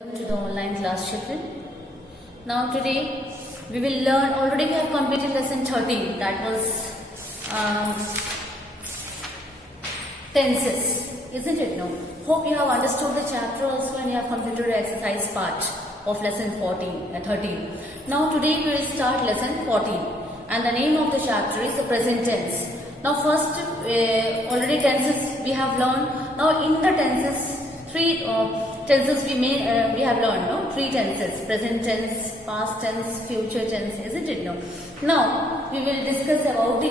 Welcome to the online class, children. Now today we will learn, already we have completed lesson 13, that was tenses, isn't it? No? Hope you have understood the chapter also and you have completed the exercise part of lesson 13. Now today we will start lesson 14 and the name of the chapter is the present tense. Now first already tenses we have learned. Now in the tenses, three tenses we have learned, no? Three tenses: present tense, past tense, future tense, isn't it? No. Now we will discuss about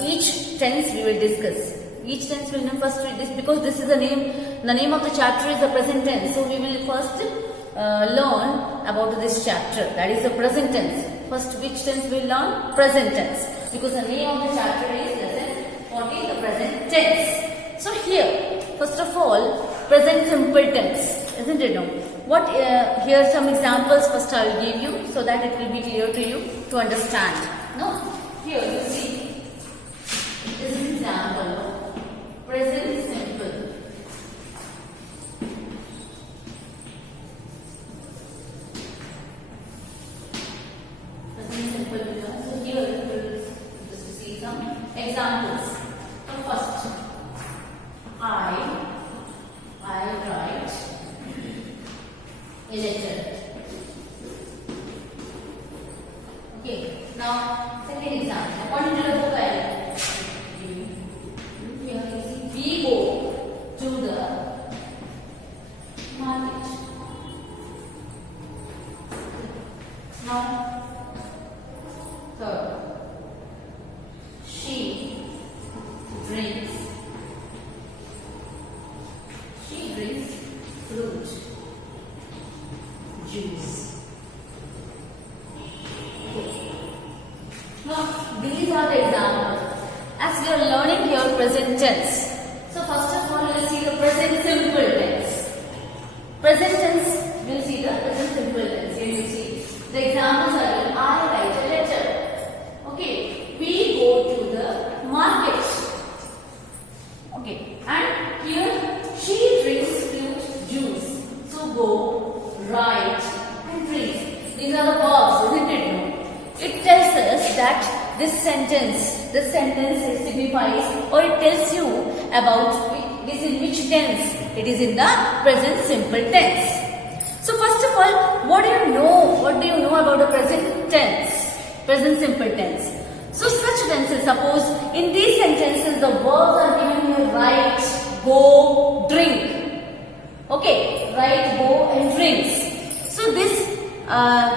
each tense. We will discuss each tense. Will know first read this because this is the name. The name of the chapter is the present tense. So we will first learn about this chapter. That is the present tense. First, which tense we will learn? Present tense. Because the name of the chapter is lesson 14, the present tense. So here, first of all, present simple tense, isn't it? No? What here are some examples first I will give you so that it will be clear to you to understand. No? Here you see, this is example, no? Present simple. Present simple. So here you will just see some examples. So first, I write a letter. Okay. Now, second example. According to the book, we go to the market. Now, third, she drinks. Fruit, juice. Okay. Now, these are the examples. As we are learning here present tense. So, first of all, we will see the present simple tense. Present tense, we will see the present simple tense. Here you see the examples are: I write a letter. Okay. We go to the market. Okay. And here she drinks fruit juice. So go, write and drink. These are the verbs, isn't it? No? It tells us that this sentence signifies, or it tells you about this in which tense. It is in the present simple tense. So first of all, what do you know? What do you know about the present tense? Present simple tense. So such tenses, suppose in these sentences the verbs are given here: write, go, drink. Okay, write, go and drinks. So this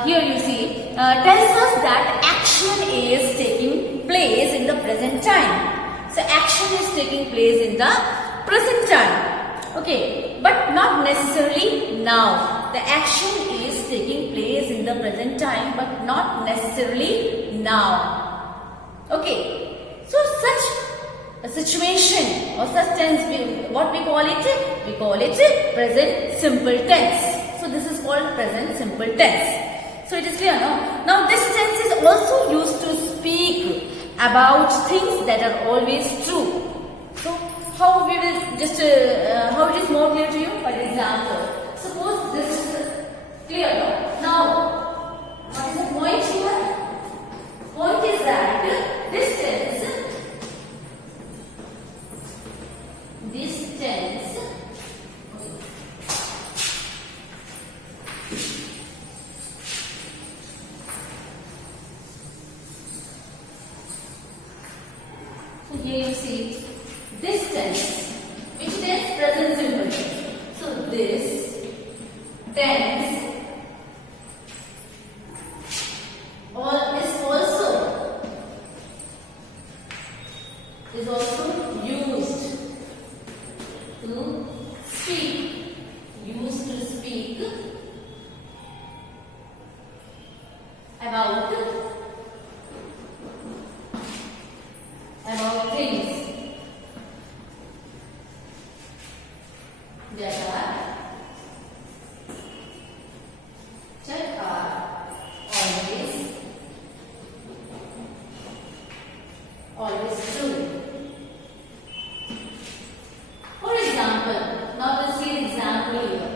here you see tells us that action is taking place in the present time. So action is taking place in the present time. Okay, but not necessarily now. The action is taking place in the present time but not necessarily now. Okay, so such a situation or such tense, what we call it? We call it present simple tense. So this is called present simple tense. So it is clear, no? Now this tense is also used to speak about things that are always true. So how we will just how it is more clear to you? For example, suppose this is clear, no? Now what is the point here? Point is that this tense so here you see this tense, which tense? Present simple tense. So this tense is also used to speak. Used to speak about things that are always true. For example, now let's see an example here.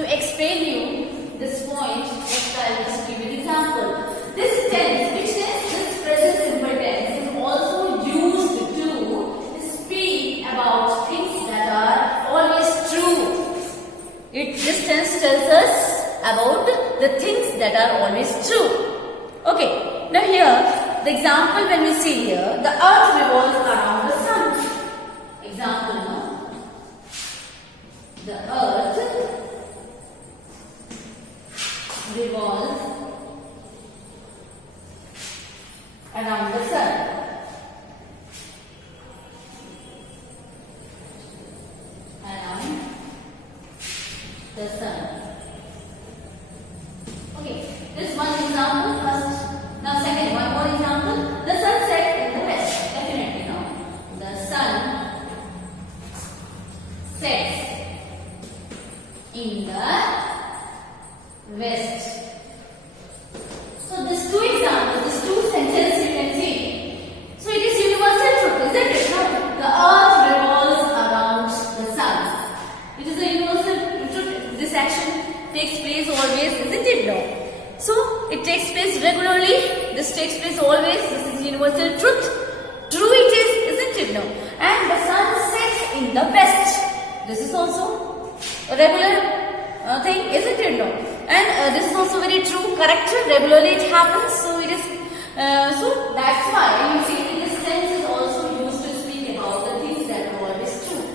To explain you this point, I will just give you an example. This tense, which tense? This present simple tense is also used to speak about things that are always true. This tense tells us about the things that are always true. Okay, now here, the example when we see here, the earth revolves around the sun. Example now. The earth revolves around the sun. Around the sun. Okay, this one example first. Now second, one more example. The sun sets in the west. Definitely now. The sun sets in the west. So these two examples, these two sentences you can see. So it is universal truth, isn't it? No? The earth revolves around the sun. It is a universal truth. This action takes place always, isn't it? No? So it takes place regularly. This takes place always. This is universal truth. True it is, isn't it? No? And the sun sets in the west. This is also a regular thing, isn't it? No? And this is also very true, correct? Regularly it happens. So it is. So that's why you see this tense is also used to speak about the things that are always true.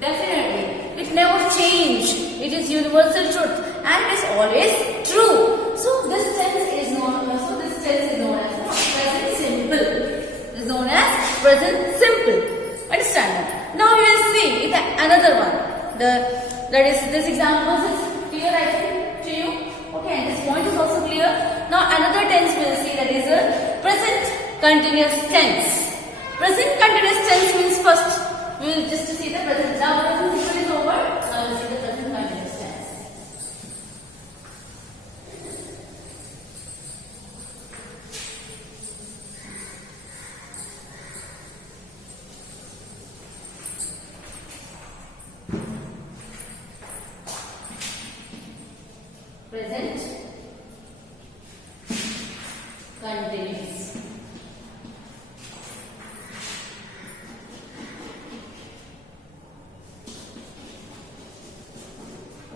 Definitely, it never change. It is universal truth, and it is always true. So this tense is known. So this tense is known as present simple. It is known as present simple. Understand that? Now we will see another one. That is this example is clear, I think, to you. Okay, and this point is also clear. Now another tense we will see, that is a present continuous tense. Present continuous tense means first we will just see the present. Now present simple is over. Now we will see the present continuous tense. Present continuous.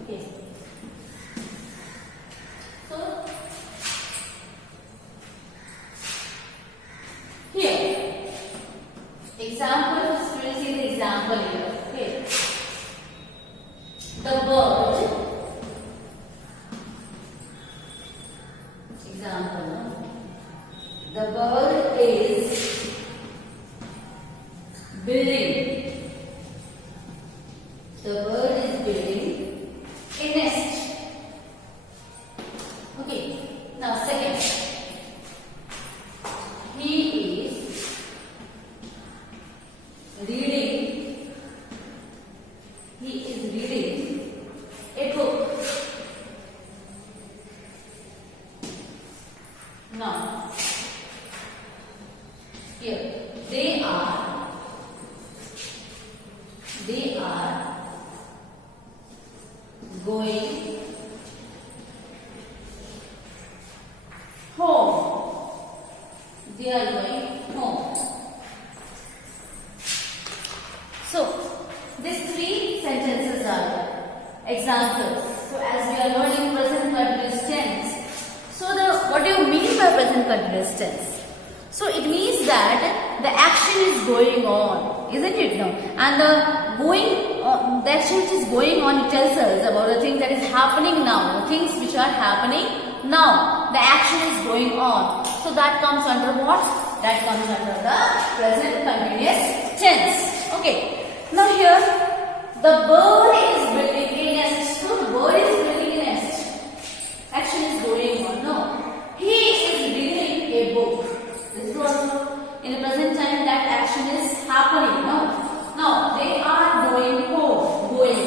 Okay. So here, example. We will see the example here. Okay. The bird. Example. The bird is building. The bird is building a nest. Okay. Now second. He is reading. He is reading a book. Now, here they are going home. They are going home. So, these three sentences are examples. So, as we are learning present continuous tense, so what do you mean by present continuous tense? So it means that the action is going on, isn't it? No, and the action which is going on, it tells us about the thing that is happening now, the things which are happening now. The action is going on. So that comes under what? That comes under the present continuous tense. Okay. Now here, the bird is building a nest. So the bird is building a nest. Action is going on. No, he is reading a book. This is also in the present time that action is happening. No, now they are going home. Going.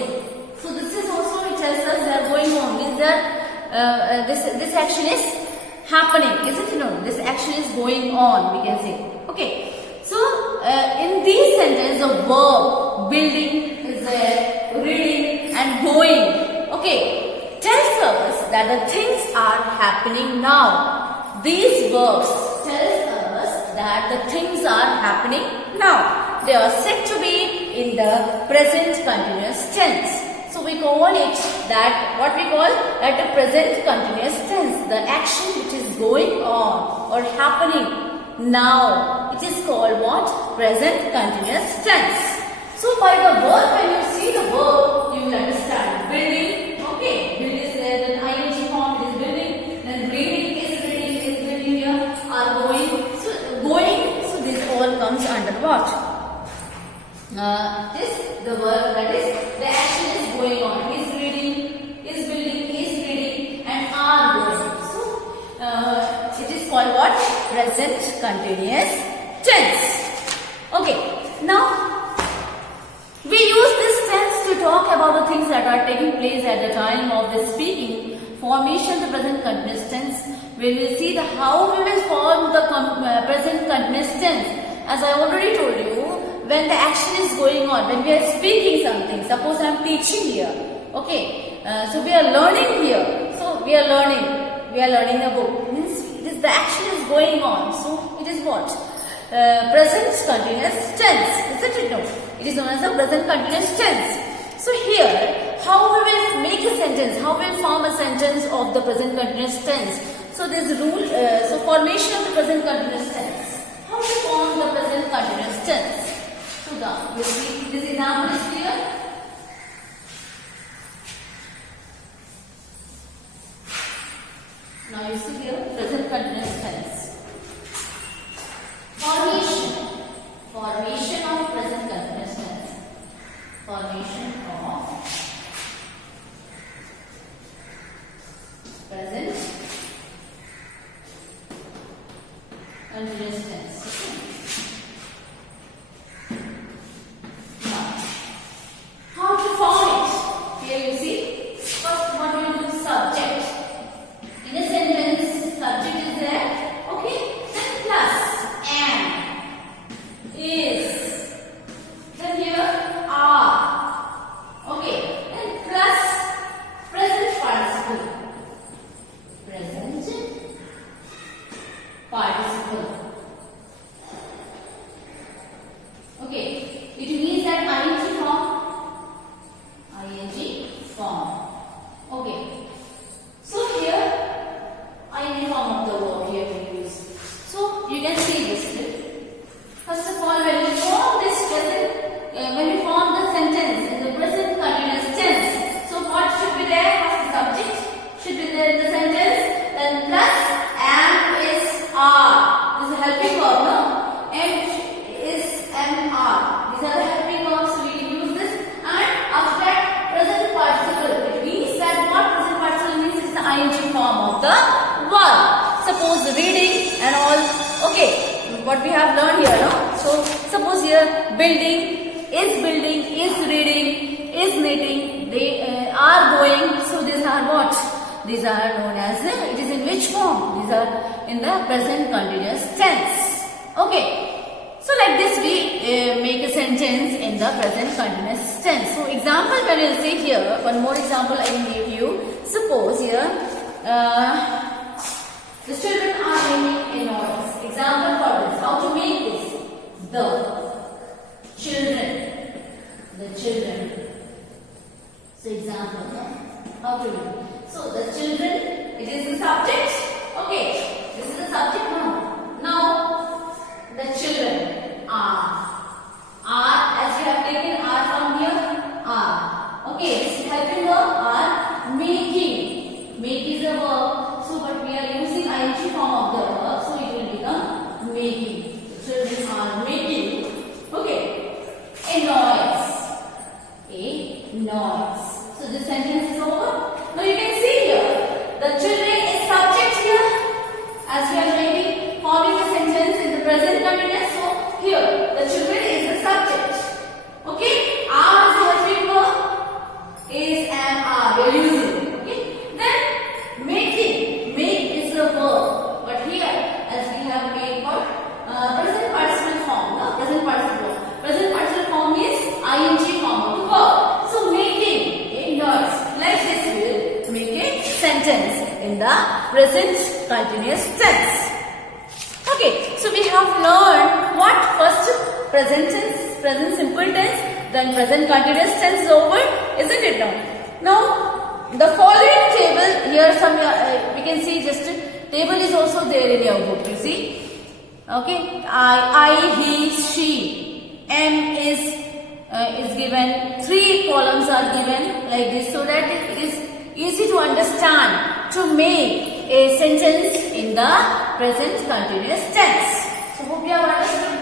So this is also, it tells us they are going home. Means that this action is happening, isn't it? No, this action is going on. We can say. Okay. So in these sentences, the verb building is there, reading and going. Okay. that the things are happening now. These verbs tells us that the things are happening now. They are said to be in the present continuous tense. So we call it that, what we call that the present continuous tense. The action which is going on or happening now. It is called what? Present continuous tense. So by the verb, when you see the verb, you will understand. Building, okay, build is there, then ing form is building, then reading is reading here, are going. So this all comes under what? The verb, that is the action is going on. Is reading, is building, is reading, and are going. So it is called what? Present continuous tense. Okay, now we use this tense to talk about the things that are taking place at the time of the speaking. Formation of the present continuous tense. We will see how we will form the present continuous tense. As I already told you, when the action is going on, when we are speaking something, suppose I am teaching here, okay, so we are learning here, so we are learning a book, means it is the action is going on, so it is what? Present continuous tense, isn't it? No, it is known as the present continuous tense. So here, how we will make a sentence, how we will form a sentence of the present continuous tense. So this rule, so formation of the present continuous tense, how to form the present continuous tense. So now, you see this example is clear. Now you see here present continuous tense. Formation of present continuous tense. Formation of present continuous tense. How to form it? Here you see, first what we do is subject. In a sentence, subject is there, okay? Then plus, am, is, then here are, okay? Then plus present participle. Present participle. Okay, it means that ing form. Okay. So here, ing form of the verb here we use. So you can see this. First of all, when we form this present, when we form the sentence in the present continuous tense, so what should be there? First, the subject should be there in the sentence. Then plus am, is, are. This is a helping verb, no? Am is, am, are. These are the helping verbs, so we can use this. And after that, present participle. It means that what present participle means is the ing form of the verb. Suppose reading and all. Okay, what we have learned here, no? So suppose here building, is reading, is knitting, they are going. So these are what? These are known as, it is in which form? These are in the present continuous tense. Okay. So like this we make a sentence in the present continuous tense. So example when you see here, one more example I will give you. Suppose here, the children are making a noise. Example for this. How to make this? The children. So example, how to do? So the children, it is the subject. Okay, this is the subject now. Now the children are, as you have taken are from here, are. Okay, this is helping verb, are making. Make is a verb, so but we are using ing form of the verb, so it will become making. The children are making, okay, a noise. So this sentence is over. Now you can see here, the children is subject here, as we are making, forming a sentence in the present continuous. So here, the children is the subject. Okay, are is the helping verb, is, am, are we are using. Okay, then making, make is the verb, but here as we have made what present participle form. No, present participle form is ing form of the verb. So making. the present continuous tense. Okay, so we have learned what first present tense, present simple tense, then present continuous tense is over, isn't it now? Now, the following table, here some we can see just table is also there in your book, you see. Okay, I, he, she, M is given, 3 columns are given like this so that it is easy to understand to make a sentence in the present continuous tense. So hope you have understood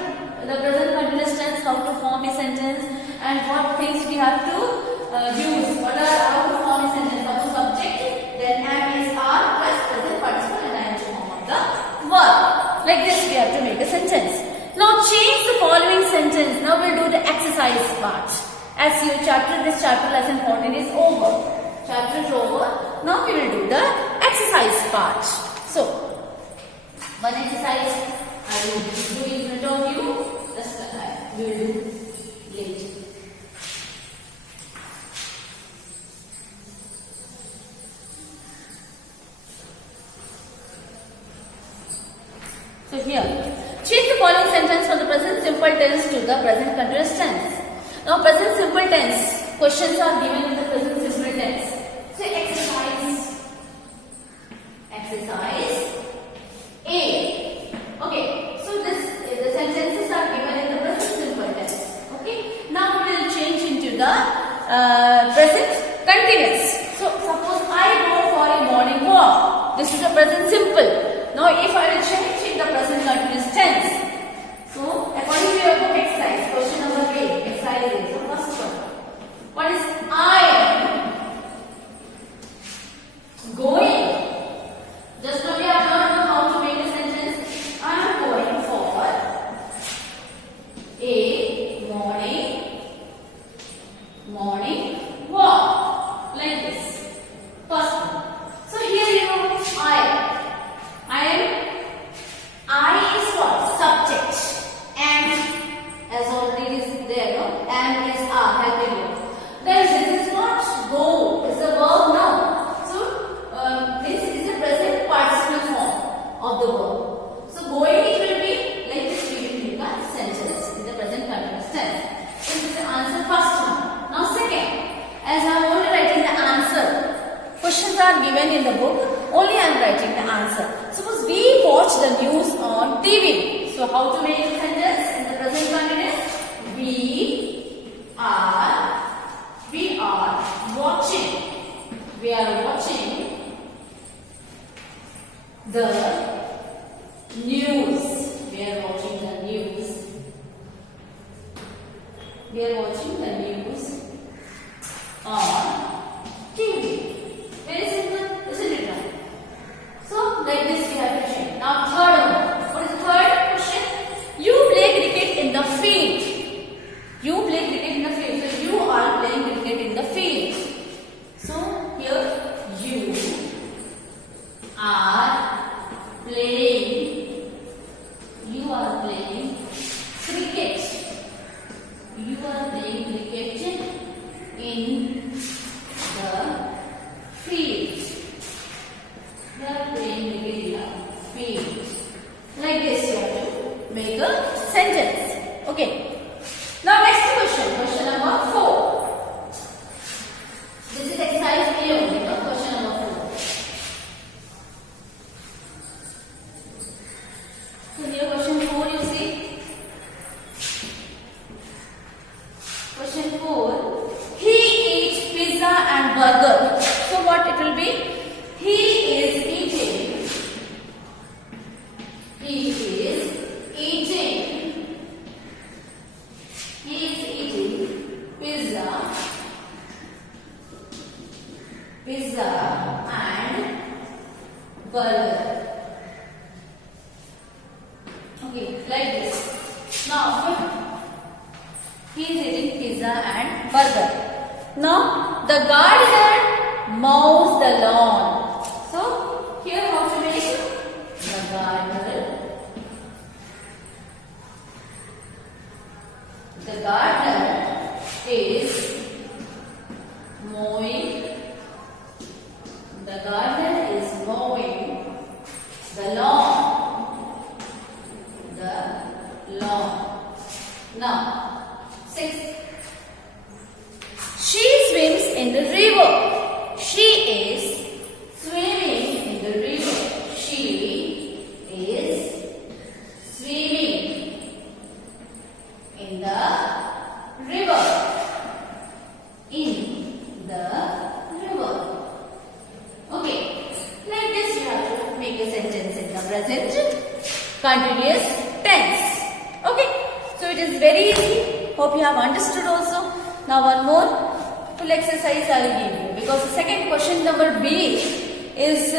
the present continuous tense, how to form a sentence and what things we have to use. What are how to form a sentence? Suppose subject, then am is are plus present participle and ing form of the verb. Like this we have to make a sentence. Now change the following sentence. Now we'll do the exercise part. As you this chapter lesson 14 is over. Chapter is over. Now we will do the exercise part. So, one exercise I will do in front of you. Just we will do later. So here, change the following sentence from the present simple tense to the present continuous tense. Now present simple tense, questions are given in the present simple tense. So exercise A. Okay, so the sentences are given in the present simple tense. Okay, now we will change into the present continuous. So suppose I go for a morning walk. This is the present simple. Now if I will change in the present continuous tense. So according to your book exercise, question number A, exercise A. So first one. What is I am going? Just now we have learned how to make a sentence. I am going for a morning walk. Like this. First one. So here you know I is what? Subject. Am, as already is there, no? Am is are, helping you. Then this is what? Go. Is a verb now. So, this is the present participle form of the verb. So, going it will be like this. We will make a sentence in the present continuous tense. This is the answer first one. Now, second. As I am only writing the answer. Questions are given in the book. Only I am writing the answer. Suppose we watch the news on TV. So how to make a sentence in the present continuous? We are watching. We are watching the news. We are watching the news. We are watching the news on TV. Very simple, isn't it? So, like this we have to change. Now, third one. What is the third question? You play cricket in the field. You play cricket in the field. So, you are playing cricket in the field. So, here you are playing. You are playing cricket. You are playing cricket in the field. You are playing cricket in the field. Like this you have to make a sentence. Okay. Now next question. Question number 4. This is exercise A only. No? Question number 4. So here question 4 you see. Question 4. He eats pizza and burger. So what it will be? He is eating pizza and burger. Okay, like this. Now, he is eating pizza and burger. Now, the gardener mows the lawn. So, here how to make it? The gardener is mowing. The gardener is mowing She swims in the river. She is swimming in the river. She is swimming in the river. In the river. Okay. Like this you have to make a sentence in the present continuous tense. Okay. So it is very easy. Hope you have understood also. Now one more full exercise I will give you, because the second question number B is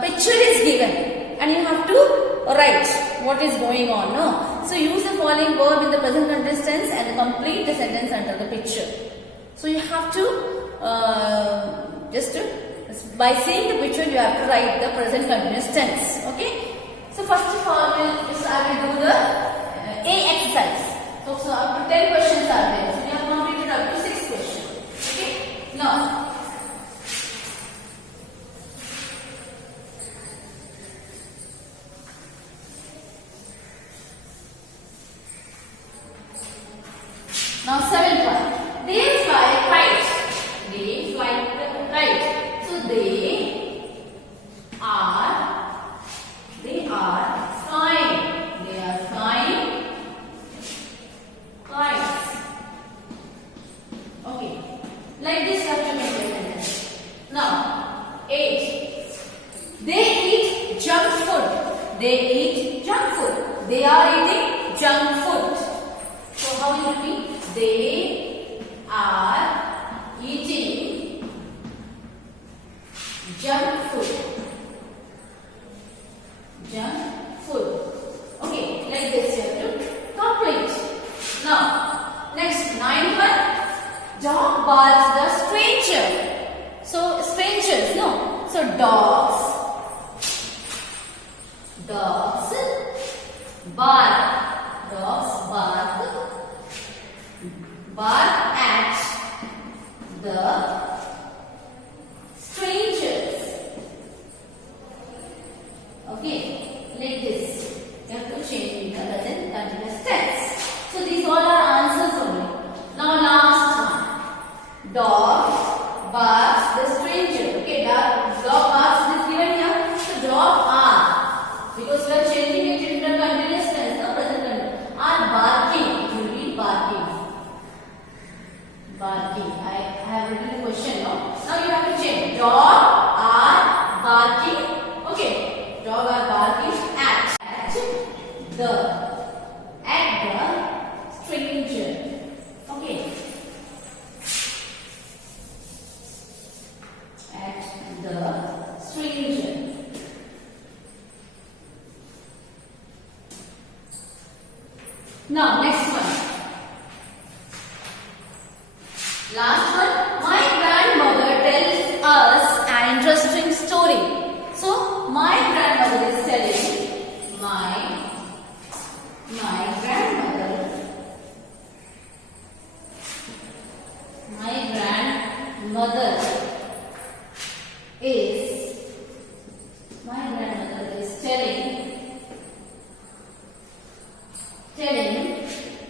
picture is given and you have to write what is going on. No? So use the following verb in the present continuous tense and complete the sentence under the picture. So you have to by seeing the picture you have to write the present continuous tense. Okay. So first of all I will do the A exercise. So up to 10 questions are there. So we have completed up to 6 questions. Okay. Now seventh one. They fly a kite. They fly a kite. So they are flying. They are flying kites. Okay. Like this you have to make a sentence. Now 8. They eat junk food. They eat junk food. They are eating junk food. So how will it be? They are eating junk food. Junk food. Okay, like this you have to complete. Now, next 9th one. Dog barks the stranger. So strangers, no. So dogs bark. Dogs bark at the strangers. Okay, like this. You have to change in the present continuous tense. So these all are answers only. Now last one. Dog barks the stranger. Okay, dog barks is given here. So dog are, because we are changing it into the continuous tense, no present continuous, are barking. It will be barking. Barking. I have written the question now. Now you have to change. Dog are barking. Okay. Dog are barking at the stranger. Okay. At the stranger. Now next one. Last one. My grandmother tells us an interesting story. So my grandmother is telling my grandmother is telling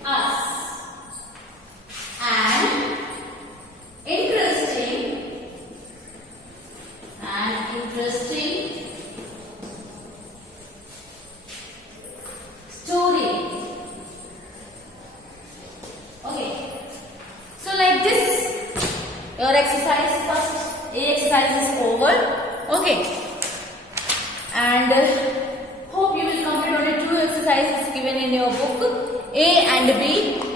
us an interesting story. Okay. So like this, your exercise first A exercise is over. Okay. And hope you will complete only 2 exercises given in your book, A and B.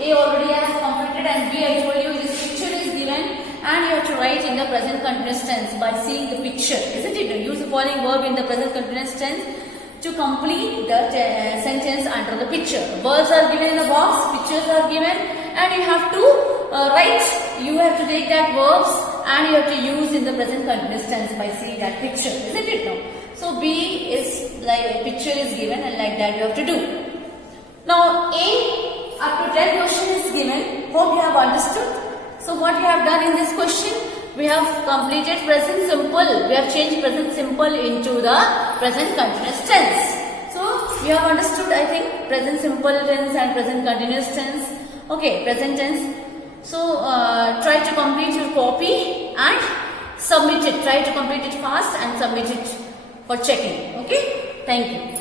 A already has completed and B I told you this picture is given and you have to write in the present continuous tense by seeing the picture, isn't it? Use the following verb in the present continuous tense to complete the sentence under the picture. Verbs are given in the box, pictures are given and you have to write. You have to take that verbs and you have to use in the present continuous tense by seeing that picture, isn't it now? So B is like a picture is given and like that you have to do. Now A up to 10 question is given. Hope you have understood. So what we have done in this question? We have completed present simple. We have changed present simple into the present continuous tense. So you have understood, I think, present simple tense and present continuous tense. Okay, present tense. So try to complete your copy and submit it. Try to complete it fast and submit it for checking. Okay. Thank you.